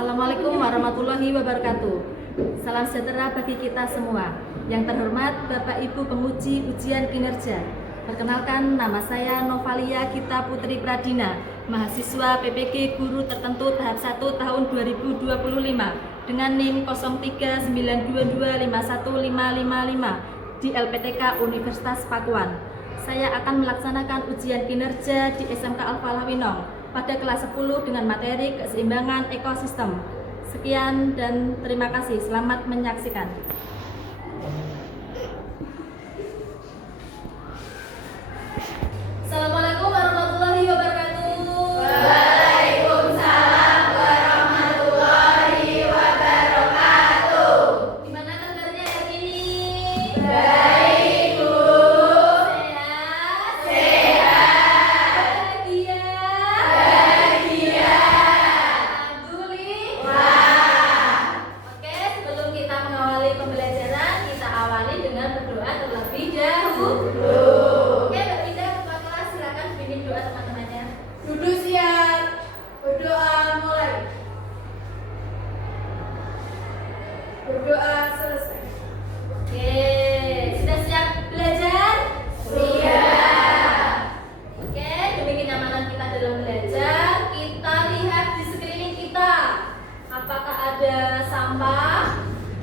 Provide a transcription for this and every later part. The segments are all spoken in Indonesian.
Assalamualaikum warahmatullahi wabarakatuh. Salam sejahtera bagi kita semua. Yang terhormat Bapak Ibu penguji ujian kinerja. Perkenalkan, nama saya Novalia Gita Putri Pradina, mahasiswa PPG Guru Tertentu tahap 1 tahun 2025 dengan NIM 0392251555 di LPTK Universitas Pakuan. Saya akan melaksanakan ujian kinerja di SMK Al-Falah Winong pada kelas 10 dengan materi keseimbangan ekosistem. Sekian dan terima kasih. Selamat menyaksikan. Assalamualaikum warahmatullahi wabarakatuh. Waalaikumsalam warahmatullahi wabarakatuh. Gimana kabarnya hari ini? Baik, Bu. Sehat? Sehat. Bahagia? Bahagia. Alhamdulillah. Oke, sebelum kita mengawali pembelajaran, kita awali dengan berdoa terlebih dahulu. Oke, Mbak Ida, ketua kelas, silakan bimbing doa teman-temannya. Duduk siap. Berdoa mulai. Berdoa selesai. Oke, sudah siap belajar? Siap. Oke, demi kenyamanan kita dalam belajar, kita lihat di sekeliling kita. Apakah ada sampah?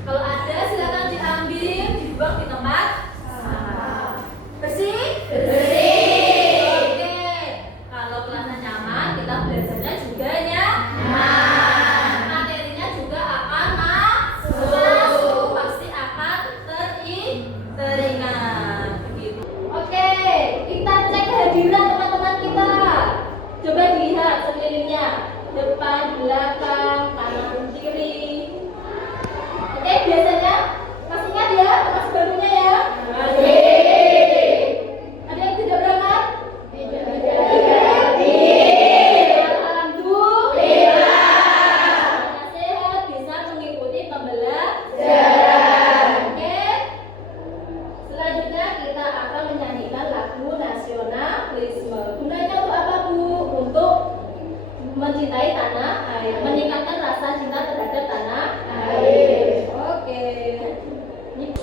Kalau ada, silakan diambil, dibuang di tempat sampah. Bersih? Bersih. Oke, kalau kelasnya nyaman, kita belajarnya juga Nyaman. materinya juga akan masuk, pasti akan teringat. Begitu. Oke, kita cek kehadiran teman-teman kita. Coba dilihat sekelilingnya, depan, belakang, kanan, kiri. Oke, biasanya masih ingat ya, kelas barunya ya. Ada yang tidak berangkat? Alhamdulillah. Sehat, bisa mengikuti pembelajaran. Oke. Selanjutnya kita akan menyanyikan lagu nasionalisme. Gunanya untuk apa, Bu? Untuk mencintai tanah air, meningkatkan rasa cinta terhadap tanah air. Oke. Ini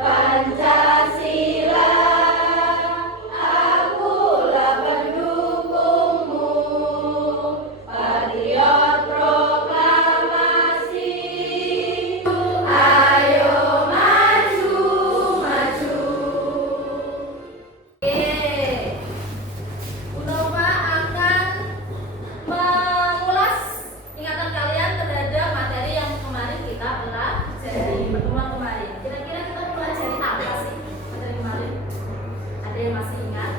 Pancasila, akulah pendukungmu, patriot proklamasi. Ayo maju, maju. Oke. Bu Nova akan mengulas ingatan kalian terhadap materi yang kemarin kita pelajari pertemuan kemarin. Kira-kira kita pelajari apa sih materi kemarin? Ada yang masih ingat?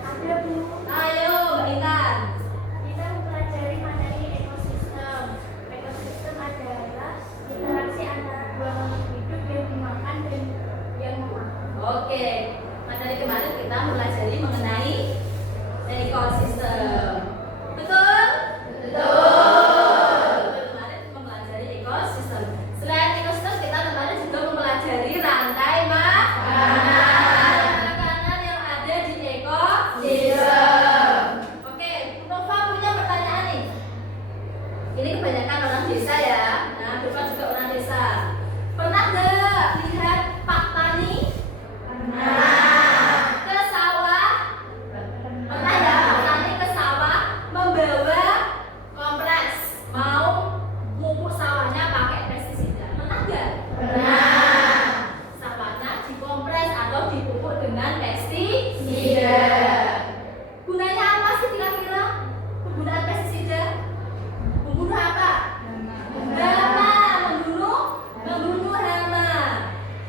Ada, Bu. Ayo, Mbak Intan. Kita mempelajari materi ekosistem. Ekosistem adalah interaksi antara dua makhluk hidup yang dimakan dan yang memakan. Oke, materi kemarin kita mempelajari mengenai ekosistem. Betul? Betul. Kemarin mempelajari ekosistem. Selain ekosistem, kita kemarin juga mempelajari rantai makanan yang ada di ekosistem. Oke, Nova punya pertanyaan nih. Ini kebanyakan orang desa ya. Nah, Nova juga orang desa. Pernah nggak lihat Pak Tani ke sawah? Pernah ya, Pak Tani ke sawah membawa kompres, mau mupuk sawahnya pakai pestisida. Pernah nggak? Sawahnya dikompres atau dipupuk dengan pestisida. Gunanya apa sih kira-kira penggunaan pestisida? Membunuh apa? Hama, membunuh hama.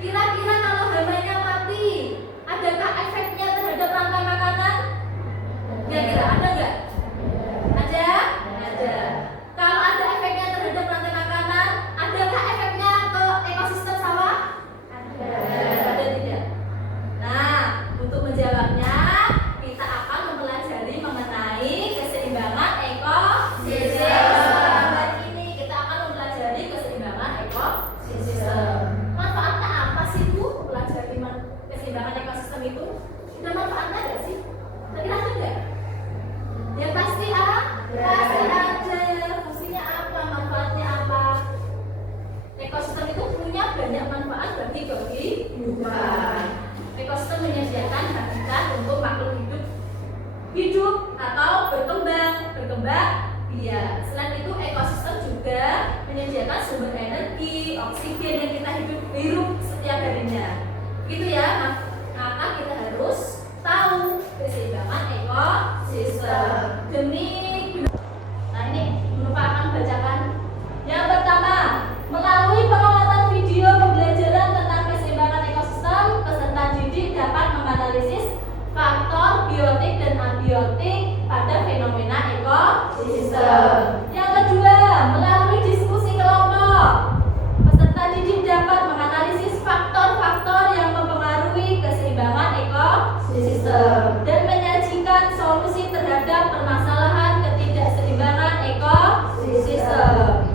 Kira-kira kalau hamanya mati, adakah efeknya terhadap rantai makanan? Kira-kira ada nggak? Ada? Ada. Kalau ada efeknya terhadap rantai makanan, adakah efeknya ke ekosistem sawah? Ada tidak? Nah, untuk menjawabnya, kita akan mempelajari mengenai keseimbangan ekosistem. Hari ini kita akan mempelajari keseimbangan ekosistem. Manfaatnya apa sih, Bu? Mempelajari keseimbangan ekosistem itu? Ada manfaatnya nggak sih? Kira-kira ada nggak? Yang pasti pasti ada. dibutuhkan untuk makhluk hidup atau berkembang biak. Selain itu, ekosistem juga menyediakan sumber energi, oksigen yang kita hirup setiap harinya. Gitu ya, maka kita harus tahu keseimbangan ekosistem demi. Nah, ini Bapak akan bacakan. Yang pertama, melalui pengamatan video pembelajaran tentang keseimbangan ekosistem, peserta didik dapat menganalisis faktor biotik dan abiotik pada fenomena ekosistem. Yang kedua, melalui diskusi kelompok, peserta didik dapat menganalisis faktor-faktor yang mempengaruhi keseimbangan ekosistem dan menyajikan solusi terhadap permasalahan ketidakseimbangan ekosistem.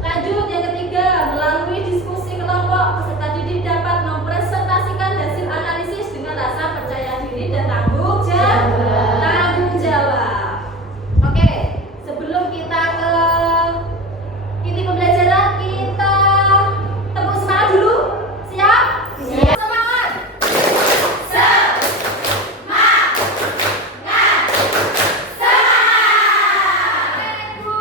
Lanjut, yang ketiga, melalui diskusi kelompok, peserta didik dapat mempresentasikan hasil analisis dengan rasa percaya diri dan tanggung jawab. Oke, sebelum kita ke inti pembelajaran, kita tepuk semangat dulu. Siap? Siap. Semangat. Semangat. Semangat. Bu.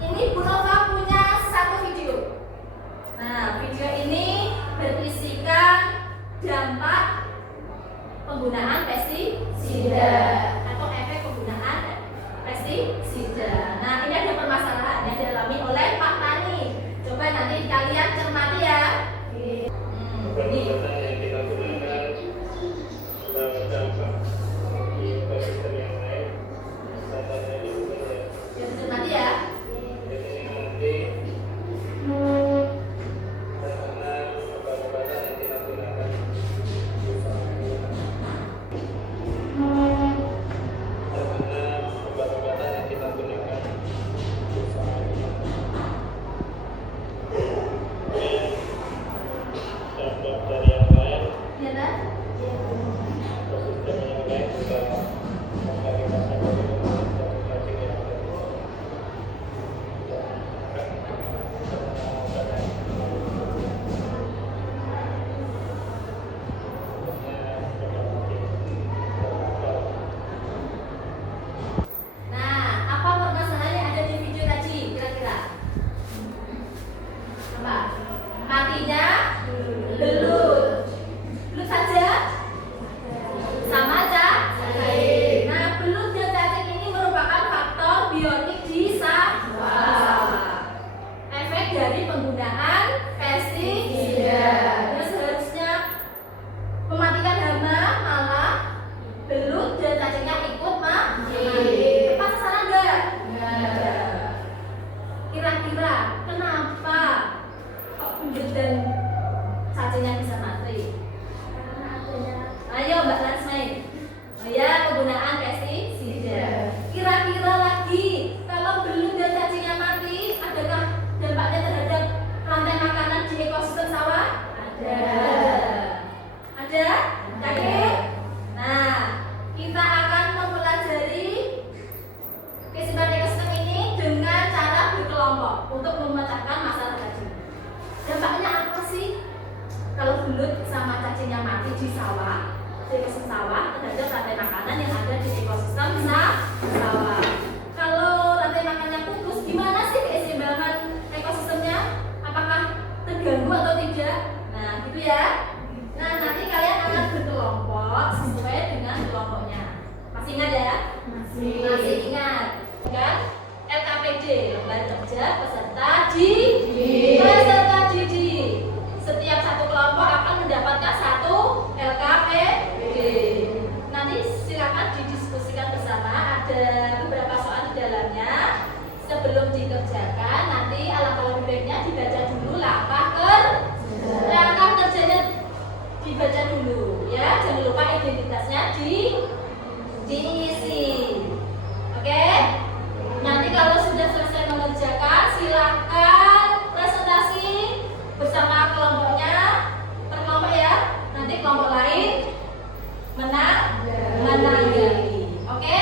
Ini Bu Nova punya satu video. Nah, video ini berisikan dampak penggunaan pestisida atau efek penggunaan pestisida. Nah, ini ada permasalahan yang dialami oleh Pak Tani. Coba nanti kalian cermati ya. Ini yang kita gunakan berdampak di ekosistem yang lain, contohnya di sini ya. yang cermati ya. Jadi nanti karena obat-obatan yang kita gunakan dampak dari yang lain, Iya kan? ekosistem yang lain juga mencari masalah dari cacing yang ada. Nah, apa permasalahan yang ada di video tadi kira-kira? Apa? Matinya belut. Belut saja? Sama cacing. Nah, belut dan cacing ini merupakan faktor biotik di sawah. Efek dari penggunaan pestisida. Yang seharusnya mematikan hama, malah belut dan cacingnya ikut mati. Pas salah enggak? Enggak. Kira-kira kenapa kok belut dan cacingnya bisa mati? Ayo Mbak Laksmi. Oh ya, penggunaan pestisida. Kira-kira lagi, kalau belut dan cacingnya mati, adakah dampaknya terhadap rantai makanan di ekosistem sawah? Ada. Ada? Yakin? Nah, kita akan mempelajari keseimbangan ekosistem ini dengan cara berkelompok untuk memecahkan masalah tadi. Dampaknya apa sih kalau belut sama cacingnya mati di sawah, di ekosistem sawah, terhadap rantai makanan yang ada di ekosistem sawah? Kalau rantai makanannya putus, gimana sih keseimbangan ekosistemnya? Apakah terganggu atau tidak? Nah, gitu ya. Nah, nanti kalian akan berkelompok sesuai dengan kelompoknya. Masih ingat ya? Masih ingat. Kan? LKPD, Lembar Kerja Peserta Didik. Peserta didik. Setiap satu kelompok akan mendapatkan satu LKPD. Nanti silakan didiskusikan bersama. Ada beberapa soal di dalamnya. Sebelum dikerjakan, nanti alangkah lebih baiknya dibaca dulu langkah kerjanya dibaca dulu ya. Jangan lupa identitasnya diisi. Oke? Nanti kalau sudah selesai mengerjakan, silakan presentasi bersama kelompoknya, per kelompok ya. Nanti kelompok lain menanggapi. Oke?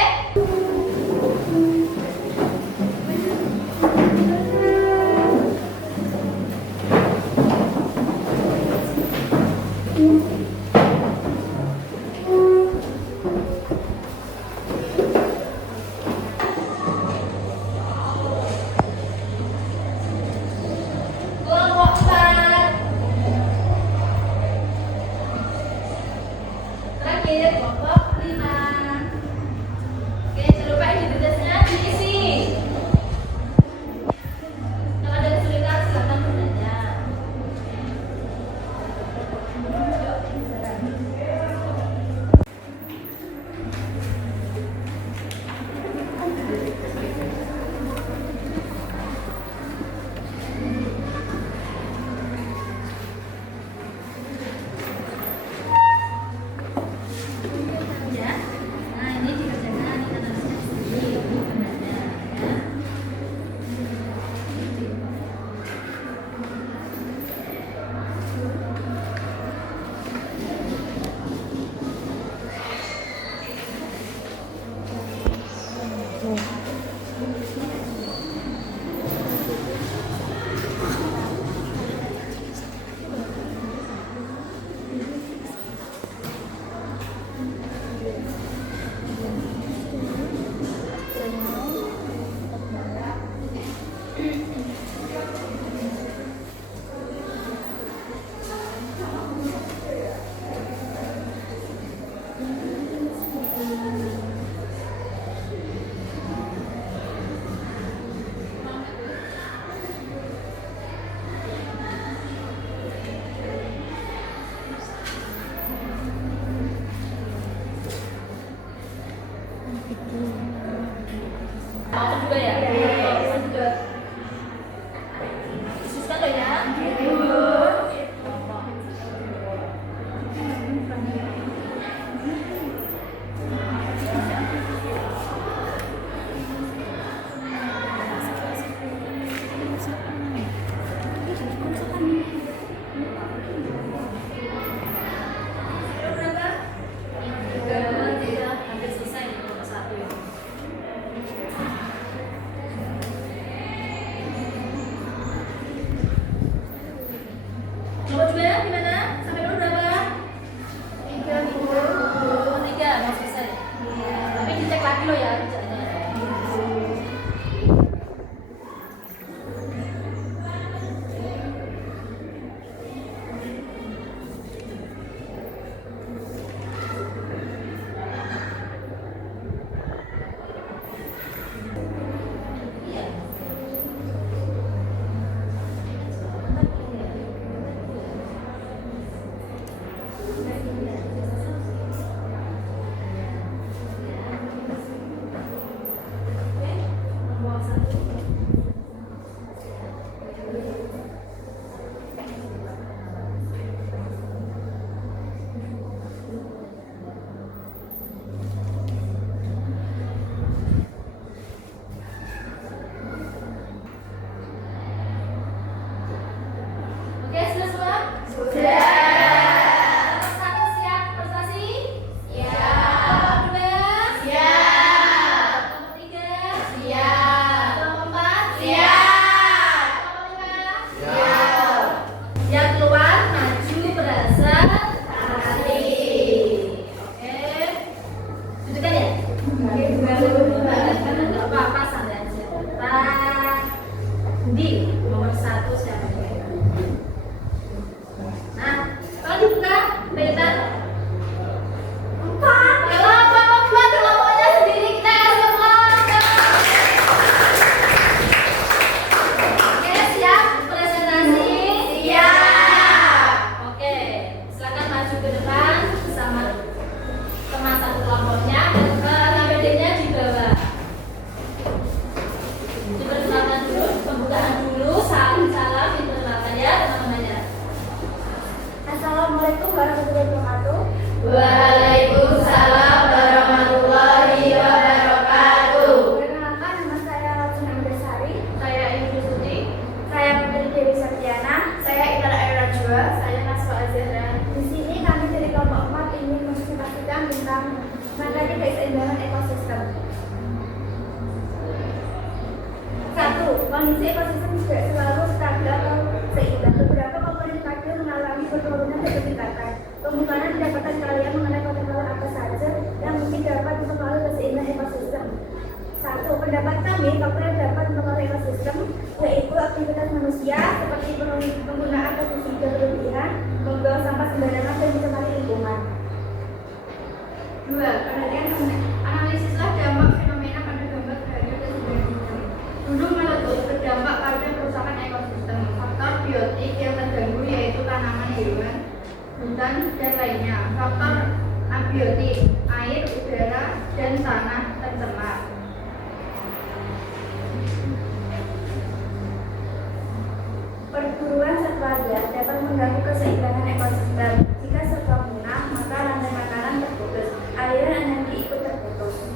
terakhir kelompok 5. Oke, jangan lupa identitasnya diisi. Kalau ada kesulitan silakan bertanya. Ya. Nah, ini dikerjakan ini analisnya sendiri sebenarnya ya. Mau kedua ya? Kedua. Susah loh ya. Berapa? 3. Hampir selesai nih nomor 1 ya. Nomor 2 gimana? Sampai nomor berapa? 3 mau selesai. Tapi dicek lagi loh ya kerjanya. Oke, sudah semua? Sudah. Nomor 1 siap prestasi? Siap. Nomor 2? Siap. Nomor 3? Siap. Nomor 4? Siap. Nomor 5? Siap. Yang keluar maju presentasi. Oke. Dudukkan ya? Nggak apa-apa, santai aja. Di nomor 1 siapa? Nah, kalau dibuka, kelihatan 4. Kelompok 4 kelompoknya sendiri kita semua. Oke, siap presentasi? Siap. Oke, silakan maju ke depan bersama teman satu kelompoknya. KBD-nya di bawah. Diperkenalkan dulu, pembukaan dulu, salam diperkenalkan ya teman-temannya. Assalamualaikum warahmatullahi wabarakatuh. Waalaikumsalam warahmatullahi wabarakatuh. Perkenalkan, nama saya Ratsun Ambersari. Saya Ibu Suti. Saya Putri Dewi Sartiana. Saya Inara Air Najwa. Saya Naswa Azhara. Di sini kami dari kelompok 4 ingin menginformasikan tentang materi keseimbangan ekosistem. 1. Kondisi ekosistem tidak selalu stabil atau seimbang. Beberapa komponen stabil mengalami penurunan dan peningkatan. Pembukaan mendapatkan kalian mengenai faktor apa saja yang mungkin dapat mempengaruhi keseimbangan ekosistem. 1. Pendapat kami, faktor yang dapat mempengaruhi ekosistem yaitu aktivitas manusia seperti penggunaan pestisida berlebihan, membuang sampah sembarangan dan mencemari lingkungan. 2. Analisislah dampak fenomena pada gambar radio dan sebagainya. Gunung meletus berdampak pada kerusakan ekosistem. Faktor biotik yang terganggu yaitu tanaman, hewan, hutan, dan lainnya. Faktor abiotik, air, udara, dan tanah tercemar. Perburuan satwa liar dapat mengganggu keseimbangan ekosistem. Jika satwa punah, maka rantai makanan terputus, aliran energi ikut terputus.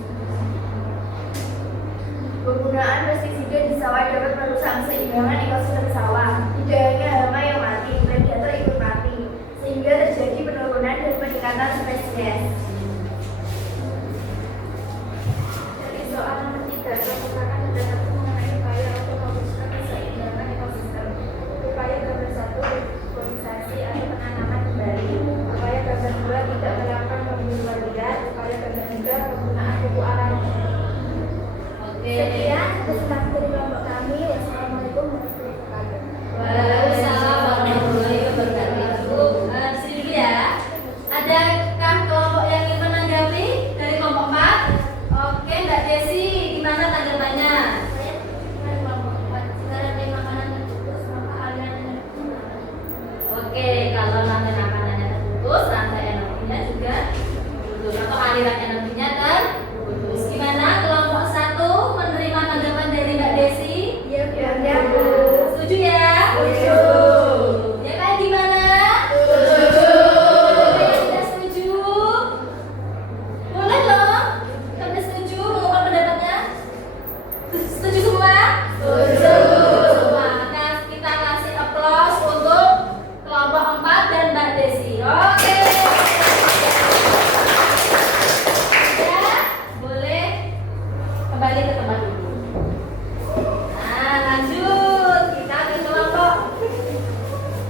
Penggunaan pestisida di sawah dapat merusak keseimbangan ekosistem sawah. Tidak hanya hama yang mati, predator ikut mati, sehingga terjadi penurunan dan peningkatan spesies. Dari soal nomor 3, kemukakan ada satu mengenai upaya untuk memutuskan keseimbangan ekosistem. Upaya gambar 1, reforestation atau penanaman kembali. Upaya gambar 2, tidak melakukan pembunuhan liar. Upaya gambar 3, penggunaan pupuk alami. Sekian kesimpulan dari kelompok kami. Wassalamualaikum warahmatullahi wabarakatuh. Waalaikumsalam warahmatullahi wabarakatuh. Di sini dulu ya. Adakah kelompok yang ingin menanggapi dari kelompok 4? Oke, Mbak Desi, gimana tanggapannya? Saya dengan kelompok 4. Jika rantai makanan terputus, maka aliran energi menurun. Oke, kalau rantai makanannya terputus, rantai energinya juga terputus atau aliran energinya terputus. Gimana kelompok 1 menerima tanggapan dari Mbak Desi? Ya, Bu. Setuju ya? Setuju. Ya kan gimana? Setuju. Yang tidak setuju? Boleh loh. Yang tidak setuju mengungkap pendapatnya? Setuju semua? Setuju. Semua. Maka kita kasih aplaus untuk kelompok 4 dan Mbak Desi. Oke. Ya, boleh kembali ke tempat dulu. Nah, lanjut. Kita ke kelompok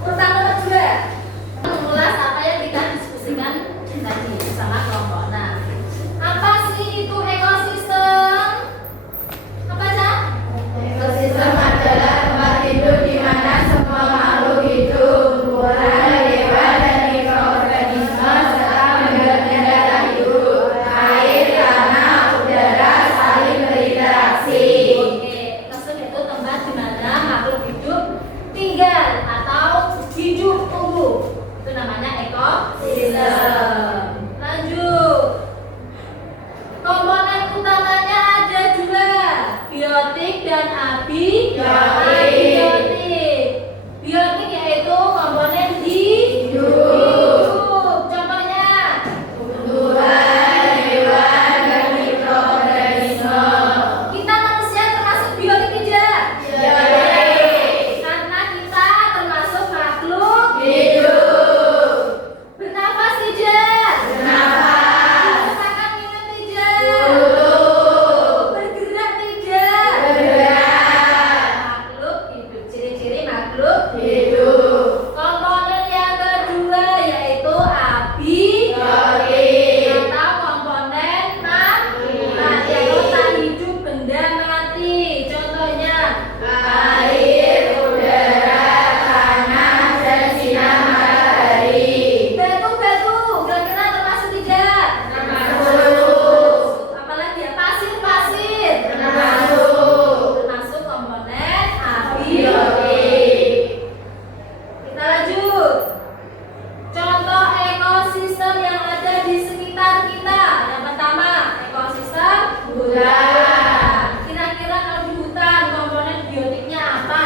urutan nomor 2. Mengulas apa yang kita diskusikan tadi bersama kelompok. Nah, apa sih itu ekosistem? Apa aja? Ekosistem adalah tempat hidup di mana semua makhluk hidup, tumbuhan, hewan, dan mikroorganisme serta benda-benda hidup, air, tanah, udara saling berinteraksi. Oke, ekosistem itu tempat di mana makhluk hidup tinggal atau hidup tumbuh. Itu namanya ekosistem. Lanjut. Komponen utamanya ada 2, biotik dan abiotik. Biotik yaitu komponen hidup. Contohnya Tumbuhan, hewan, dan mikroorganisme. kita manusia termasuk biotik tidak? Biotik. Karena kita termasuk makhluk Hidup. bernafas tidak? Bernafas. Merasakan minum tidak? Tubuh. Bergerak tidak? Bergerak. Makhluk hidup. Ciri-ciri makhluk Hidup. Komponen yang kedua yaitu abiotik atau komponen mati atau tak hidup benda mati. Contohnya Air, udara, tanah, dan sinar matahari. batu-batu, kira-kira termasuk tidak? Termasuk. Apalagi ya, pasir-pasir termasuk komponen abiotik. Kita lanjut. Contoh ekosistem yang ada di sekitar kita. Yang pertama, ekosistem hutan. Kira-kira kalau di hutan komponen biotiknya apa?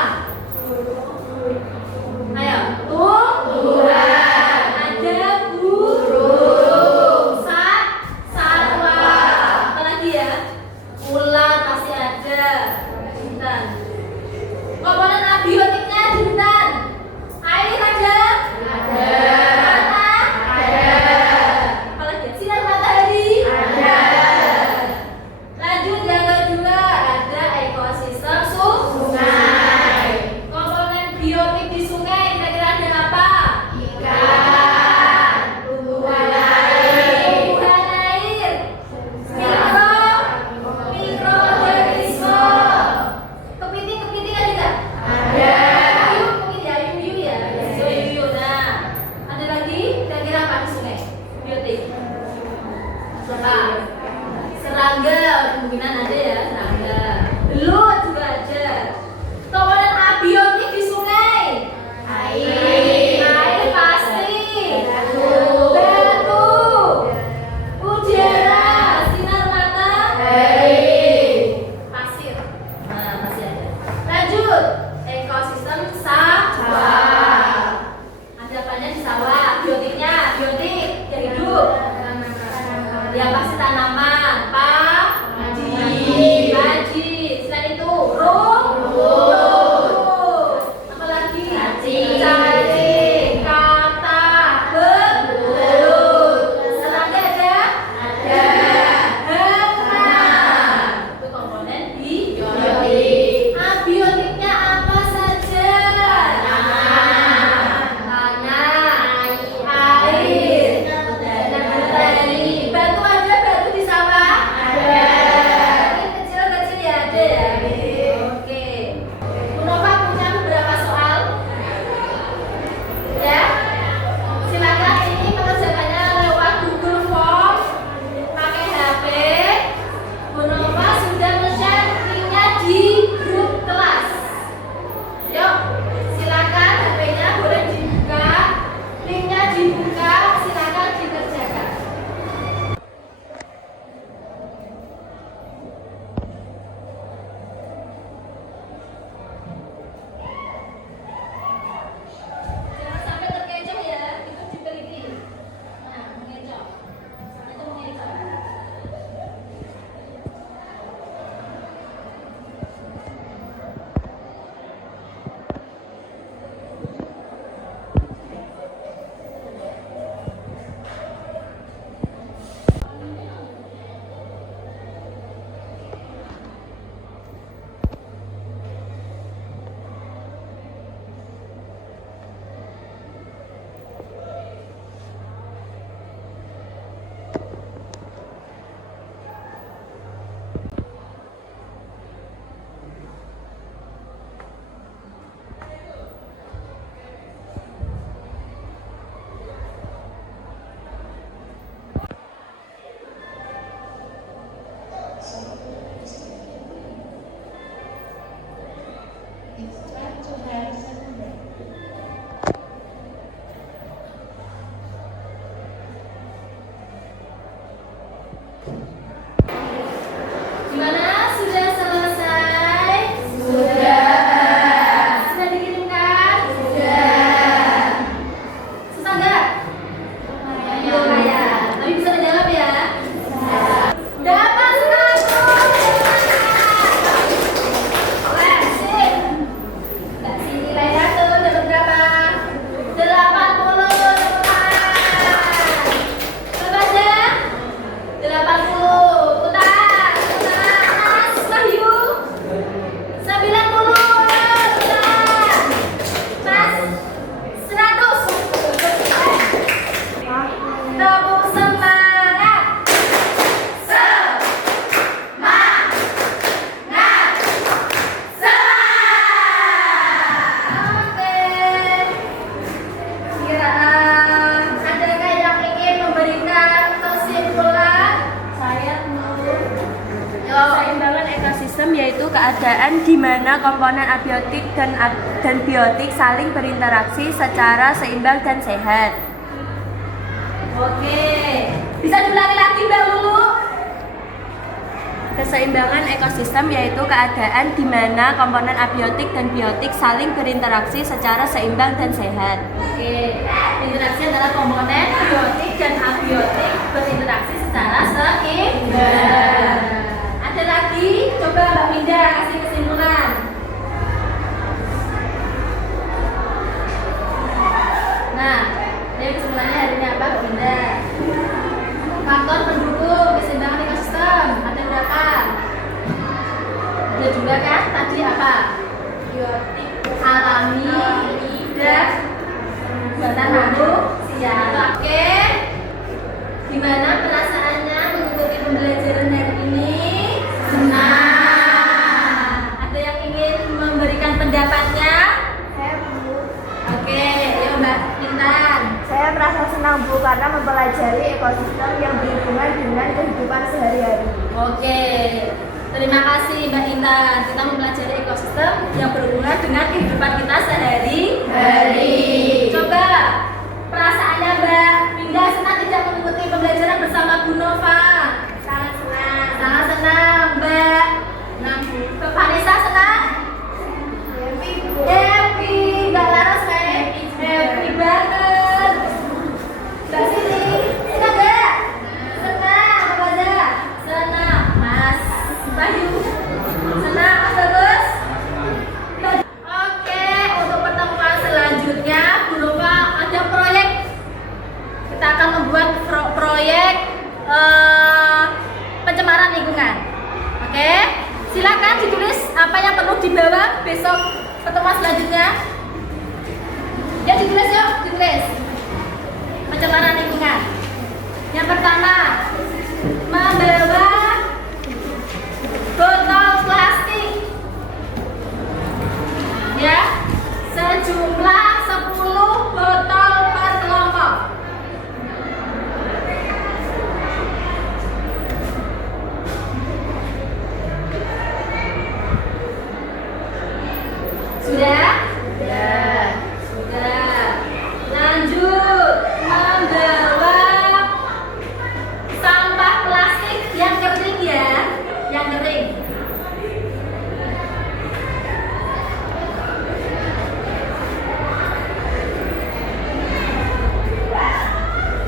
Ayo, tumbuhan. Ada burung, satwa. Apalagi ya? Ular pasti ada di hutan. Komponen abiotiknya di hutan. Air ada? Tanah? Apalagi ya? Sinar matahari? Lanjut Apa? Serangga, kemungkinan ada ya, serangga. Belut juga ada. Komponen abiotik di sungai. Air pasti. Batu. Udara. Sinar matahari. Pasir. Nah, masih ada. Lanjut. Ekosistem sawah. Ada apanya di sawah? Biotiknya, biotik yang hidup. Ya pasti tanaman. Padi. Selain itu, apa lagi? Cacing, kata, belut. Serangga ada? Ada. Hama. Itu komponen biotik. Abiotiknya apa saja? Tanah, air, matahari. Batu ada, batu di sawah? Ada. Ini kecil-kecil ya ada ya? Oke. Bu Nova punya beberapa soal? Ya? Silakan, ini mengerjakannya lewat Google Form, pakai HP. Bu Nova sudah men-share linknya di grup kelas. Yuk, silakan HP-nya boleh dibuka, linknya dibuka, silakan dikerjakan. Jangan sampai terkecoh ya, itu diteliti. Nah, mengecoh. Itu mengecoh. Gimana? Sudah selesai? Sudah. Sudah dikirimkan? Sudah. Susah nggak? Lumayan. Tapi bisa dijawab ya? Dapat 100. Oke, sip. Nggak sih nilainya tuh dapat berapa? 80. Berapa aja? 80. Putar. Mas Wahyu. 90. Putar. Mas 100. Tepuk semangat. Semangat. Oke. Kiraan adakah yang ingin memberikan kesimpulan? Saya Keseimbangan ekosistem yaitu keadaan di mana komponen abiotik dan biotik saling berinteraksi secara seimbang dan sehat. Oke. Bisa diulangi lagi Mbak Lulu? Keseimbangan ekosistem yaitu keadaan di mana komponen abiotik dan biotik saling berinteraksi secara seimbang dan sehat. Oke. Interaksi adalah komponen biotik dan abiotik berinteraksi secara seimbang. Ada lagi? Coba Mbak Winda kasih kesimpulan. Nah, ini kesimpulannya hari ini apa, Mbak Winda? Faktor pendukung keseimbangan ekosistem ada berapa? Ada juga kan? Tadi apa? Biotik, alami, dan buatan manusia. Oke. Gimana perasaannya mengikuti pembelajaran hari ini? Senang. Ada yang ingin memberikan pendapatnya? Saya Bu. Oke, yuk Mbak Intan. Saya merasa senang senang Bu karena mempelajari ekosistem yang berhubungan dengan kehidupan sehari-hari. Oke, terima kasih Mbak Intan. Kita mempelajari ekosistem yang berhubungan dengan kehidupan kita sehari-hari. Coba perasaannya Mbak Winda senang tidak mengikuti pembelajaran bersama Bu Nova? Sangat senang. Sangat senang Mbak. Nah, Mbak Vanessa senang? Happy Bu. Happy, Mbak Laras happy banget. Mbak Siti, senang gak? Senang, apa aja? Senang, Mas Bayu. Senang, Mas Bagus? Oke, untuk pertemuan selanjutnya, Bu Nova ada proyek. Kita akan membuat proyek pencemaran lingkungan. Oke, silakan ditulis apa yang perlu dibawa besok pertemuan selanjutnya. Ya ditulis yuk, ditulis. Pencemaran lingkungan. Yang pertama, membawa botol plastik. Ya, sejumlah 10 botol per kelompok. Sudah? Sudah. Lanjut, membawa sampah plastik yang kering ya, yang kering.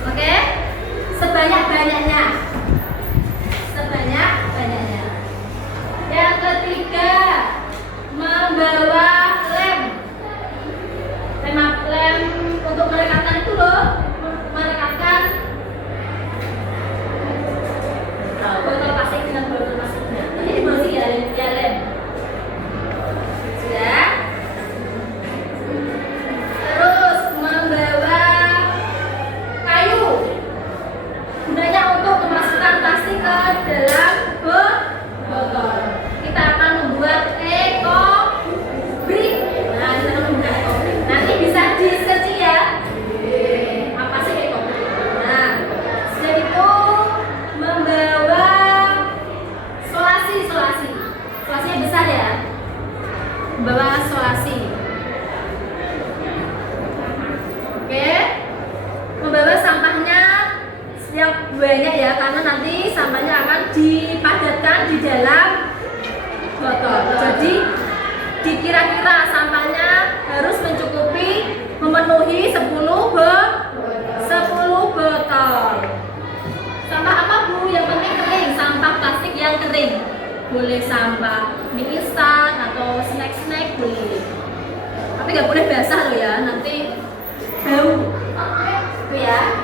Oke? Sebanyak-banyaknya. Sebanyak-banyaknya. Yang ketiga, membawa lem untuk merekatkan itu loh, merekatkan botol plastik dengan botol plastiknya. Nanti dibersih ya lem. Sudah. Terus membawa kayu, gunanya untuk memasukkan plastik ke dalam botol. Kita akan membuat eco brick. Nah, kita akan membuat eco brick. Nanti bisa di-search ya. Apa sih eco brick? Nah, setelah itu membawa solasi. Solasinya besar ya. Membawa solasi. Oke. Membawa sampahnya yang banyak ya, karena nanti sampahnya akan dipadatkan di dalam botol. Jadi dikira-kira sampahnya harus memenuhi 10 botol. Sampah apa Bu? Yang penting kering, sampah plastik yang kering. Boleh sampah mie instan atau snack boleh. Tapi nggak boleh basah loh ya, nanti bau. Itu ya.